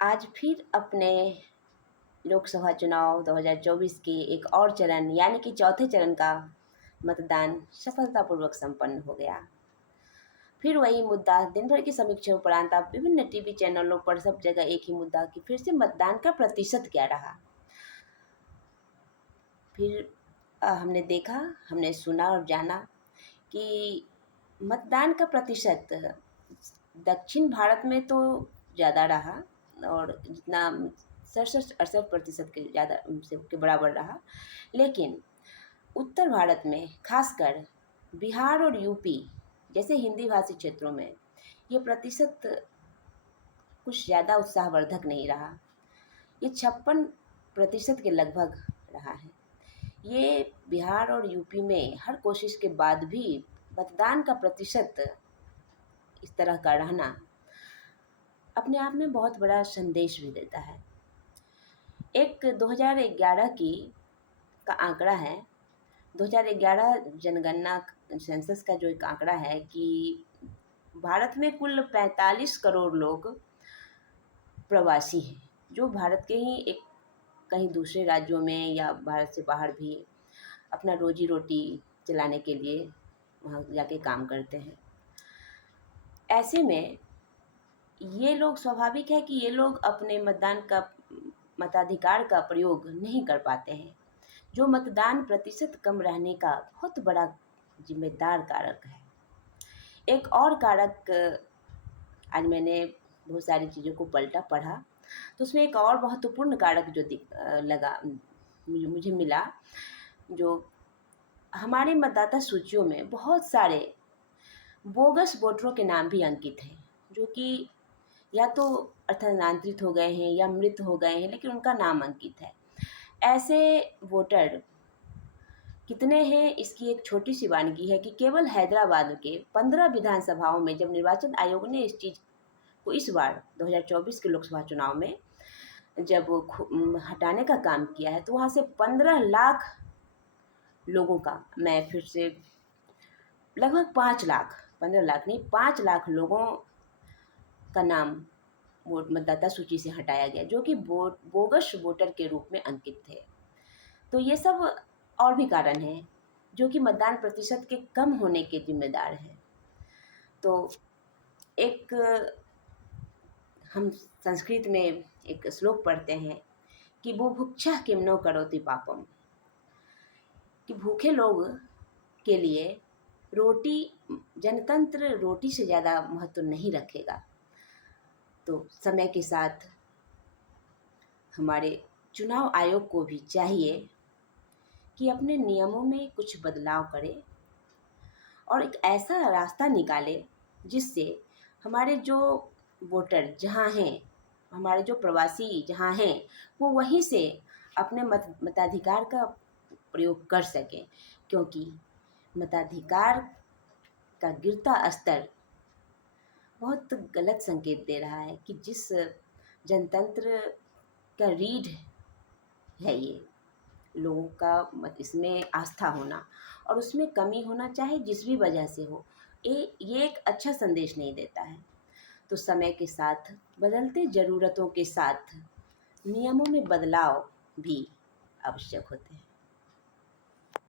आज फिर अपने लोकसभा चुनाव 2024 के एक और चरण यानी कि चौथे चरण का मतदान सफलतापूर्वक संपन्न हो गया। फिर वही मुद्दा, दिन भर की समीक्षा उपरांत अब विभिन्न टीवी चैनलों पर सब जगह एक ही मुद्दा कि फिर से मतदान का प्रतिशत क्या रहा। फिर हमने देखा, हमने सुना और जाना कि मतदान का प्रतिशत दक्षिण भारत में तो ज़्यादा रहा और जितना 67-68% के ज़्यादा से के बराबर रहा, लेकिन उत्तर भारत में खासकर बिहार और यूपी जैसे हिंदी भाषी क्षेत्रों में ये प्रतिशत कुछ ज़्यादा उत्साहवर्धक नहीं रहा। ये 56% के लगभग रहा है। ये बिहार और यूपी में हर कोशिश के बाद भी मतदान का प्रतिशत इस तरह का रहना अपने आप में बहुत बड़ा संदेश भी देता है। एक 2011 का आंकड़ा है, 2011 जनगणना सेंसस का जो एक आंकड़ा है कि भारत में कुल 45 करोड़ लोग प्रवासी हैं, जो भारत के ही एक कहीं दूसरे राज्यों में या भारत से बाहर भी अपना रोजी रोटी चलाने के लिए वहाँ जाके काम करते हैं। ऐसे में ये लोग, स्वाभाविक है कि ये लोग अपने मताधिकार का प्रयोग नहीं कर पाते हैं, जो मतदान प्रतिशत कम रहने का बहुत बड़ा जिम्मेदार कारक है। एक और कारक, आज मैंने बहुत सारी चीज़ों को पलटा पढ़ा तो उसमें एक और महत्वपूर्ण कारक जो लगा मुझे मिला, जो हमारे मतदाता सूचियों में बहुत सारे बोगस वोटरों के नाम भी अंकित हैं, जो कि या तो अर्थांतरित हो गए हैं या मृत हो गए हैं, लेकिन उनका नाम अंकित है। ऐसे वोटर कितने हैं, इसकी एक छोटी सी वानगी है कि केवल हैदराबाद के 15 विधानसभाओं में जब निर्वाचन आयोग ने इस चीज़ को इस बार 2024 के लोकसभा चुनाव में जब हटाने का काम किया है, तो वहाँ से 15 लाख लोगों का, मैं फिर से लगभग 5 लाख, 15 लाख नहीं 5 लाख लोगों का नाम मतदाता सूची से हटाया गया, जो कि बोगस वोटर के रूप में अंकित थे। तो ये सब और भी कारण हैं जो कि मतदान प्रतिशत के कम होने के जिम्मेदार हैं। तो एक, हम संस्कृत में एक श्लोक पढ़ते हैं कि बुभुक्षा किम नो करोति पापम, कि भूखे लोग के लिए रोटी, जनतंत्र रोटी से ज़्यादा महत्व नहीं रखेगा। तो समय के साथ हमारे चुनाव आयोग को भी चाहिए कि अपने नियमों में कुछ बदलाव करे और एक ऐसा रास्ता निकाले जिससे हमारे जो वोटर जहाँ हैं, हमारे जो प्रवासी जहाँ हैं, वो वहीं से अपने मताधिकार का प्रयोग कर सकें, क्योंकि मताधिकार का गिरता स्तर बहुत गलत संकेत दे रहा है कि जिस जनतंत्र का रीढ़ है ये, लोगों का इसमें आस्था होना और उसमें कमी होना, चाहे जिस भी वजह से हो, ये एक अच्छा संदेश नहीं देता है। तो समय के साथ बदलते ज़रूरतों के साथ नियमों में बदलाव भी आवश्यक होते हैं।